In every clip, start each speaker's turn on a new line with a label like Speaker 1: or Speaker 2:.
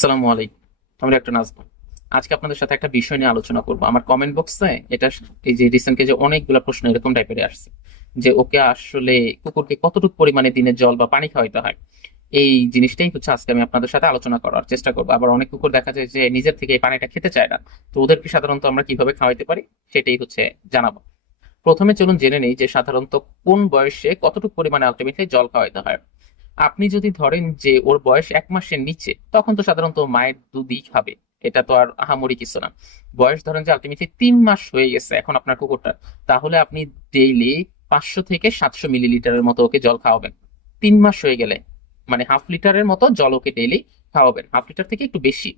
Speaker 1: সালামু আলাইকুম। আমি একটা নাজমুল আজকে আপনাদের সাথে একটা বিষয় নিয়ে আলোচনা করব। আমার কমেন্ট বক্সে এটা এই যে রিসেন্টলি যে অনেকগুলো প্রশ্ন এরকম টাইপের আসছে যে ওকে আসলে কুকুরকে কতটুকু পরিমাণে দিনে জল বা পানি খাওয়াইতে হয়? এই জিনিসটাই হচ্ছে আজকে আমি আপনাদের সাথে আলোচনা করার চেষ্টা করব। আবার অনেক কুকুর দেখা যায় যে নিজের থেকে এই পানিটা খেতে চায় না। তো ওদেরকে সাধারণত আমরা কীভাবে খাওয়াইতে পারি সেটাই হচ্ছে জানাব। প্রথমে চলুন জেনে নেই যে সাধারণত কোন বয়সে কতটুকু পরিমাণে আলটিমেটলি জল খাওয়াইতে হয়। আপনি যদি ধরেন যে ওর বয়স এক মাসের নিচে, তখন তো সাধারণত মায়ের দুধই খাবে এটা তো আর আহামরি কিছু না। বয়স ধরেন যে আলটিমেটলি তিন মাস হয়ে গেছে এখন আপনার কুকুরটার, তাহলে আপনি ডেইলি পাঁচশো থেকে সাতশো মিলিলিটারের মতো ওকে জল খাওয়াবেন। তিন মাস হয়ে গেলে মানে হাফ লিটারের মতো জল ওকে ডেইলি খাওয়াবেন। হাফ লিটার থেকে একটু বেশি।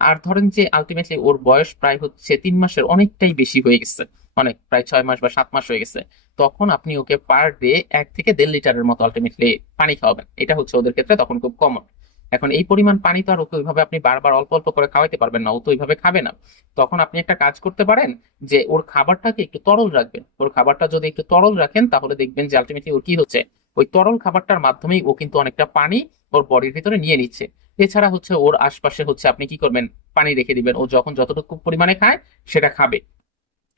Speaker 1: আর ধরেন যে আলটিমেটলি ওর বয়স প্রায় হচ্ছে তিন মাসের অনেকটাই বেশি হয়ে গেছে। অনেক প্রায় ছয় মাস বা সাত মাস হয়ে গেছে, তখন আপনি ওকে পার ডে এক থেকে দেড় লিটারের মতো আলটিমেটলি পানি খাওয়াবেন। এটা হচ্ছে ওদের ক্ষেত্রে তখন খুব কমন এখন এই পরিমাণ পানি তো আর ওকে ওইভাবে আপনি বারবার অল্প অল্প করে খাওয়াইতে পারবেন না, ও তো ওইভাবে খাবে না। তখন আপনি একটা কাজ করতে পারেন যে ওর খাবারটাকে একটু তরল রাখবেন। ওর খাবারটা যদি একটু তরল রাখেন, তাহলে দেখবেন যে আলটিমেটলি ওর কি হচ্ছে? ওই তরল খাবারটার মাধ্যমেই ও কিন্তু অনেকটা পানি ওর বডির ভিতরে নিয়ে নিচ্ছে। এছাড়া হচ্ছে ওর আশপাশে হচ্ছে আপনি কি করবেন? পানি রেখে দিবেন। ও যখন যতটুকু পরিমাণে খায়, সেটা খাবে।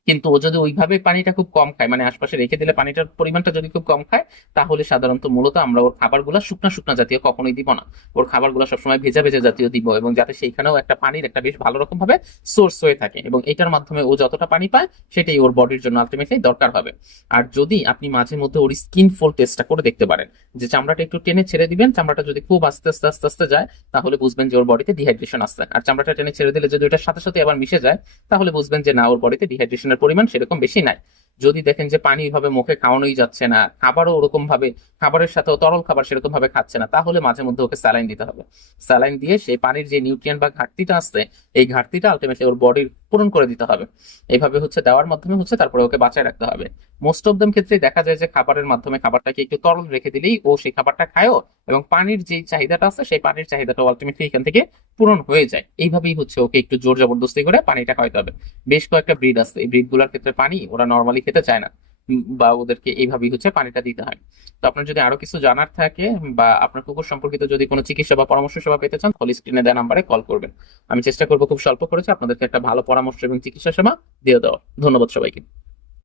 Speaker 1: কিন্তু ও যদি ওইভাবে পানিটা খুব কম খায় মানে আশপাশে রেখে দিলে পানিটার পরিমাণটা যদি খুব কম খায়, তাহলে সাধারণত মূলত আমরা ওর খাবারগুলো শুকনা শুকনা জাতীয় কখনোই দিব না। ওর খাবারগুলো সবসময় ভেজা ভেজা জাতীয় দিব এবং যাতে সেইখানেও একটা পানির একটা বেশ ভালো রকম ভাবে সোর্স হয়ে থাকে এবং এটার মাধ্যমে ও যতটা পানি পায়, সেটাই ওর বডির জন্য আলটিমেটলি দরকার হবে। আর যদি আপনি মাঝে মধ্যে ওর স্কিন ফোল টেস্টটা করে দেখতে পারেন, যে চামড়াটা একটু টেনে ছেড়ে দিবেন, চামড়াটা যদি খুব আস্তে আস্তে আস্তে আস্তে যায়, তাহলে বুঝবেন যে ওর বডিতে ডিহাইড্রেশন আসছে। আর চামড়াটা টেনে ছেড়ে দিলে যদি ওটার সাথে সাথে আবার মিশে যায়, তাহলে বুঝবেন যে না, ওর বডিতে ডিহাইড্রেশনের পরিমাণ সেরকম বেশি নাই। যদি দেখেন যে পানি ভাবে মুখে খাওয়ানোই যাচ্ছে না, খাবারও ওরকম ভাবে, খাবারের সাথে তরল খাবার সেরকম ভাবে খাচ্ছে না, তাহলে মাঝে মধ্যে ওকে স্যালাইন দিতে হবে। স্যালাইন দিয়ে সেই পানির যে নিউট্রিয়েন্ট বা ঘাটতিটা আসছে, এই ঘাটতিটা আলটিমেটলি ওর বডির পূরণ করে দিতে হবে। এইভাবে হচ্ছে দেওয়ার মাধ্যমে হচ্ছে তারপরে ওকে বাঁচায় রাখতে হবে। মোস্ট অফ দেম ক্ষেত্রে দেখা যায় যে খাবারের মাধ্যমে খাবারটাকে একটু তরল রেখে দিলেই ও সেই খাবারটা খায়ও এবং পানির যে চাহিদাটা আছে সেই পানির চাহিদাটা আলটিমেটলি এখান থেকে পূরণ হয়ে যায়। এইভাবেই হচ্ছে ওকে একটু জোর জবরদস্তি করে পানিটা খাওয়াতে হবে। বেশ কয়েকটা ব্রিড আছে। এই ব্রিডগুলোর ক্ষেত্রে পানি ওরা নর্মালি খেতে চায় না। বা ওদেরকে এইভাবেই হচ্ছে পানিটা দিতে হয়। তো আপনার যদি আরও কিছু জানার থাকে বা আপনার কুকুর সম্পর্কিত যদি কোনো চিকিৎসা বা পরামর্শ সেবা পেতে চান তাহলে স্ক্রিনে দেওয়া নাম্বারে কল করবেন। আমি চেষ্টা করব খুব স্বল্প করেছে আপনাদেরকে একটা ভালো পরামর্শ এবং চিকিৎসা সেবা দিয়ে দেওয়া ধন্যবাদ সবাইকে।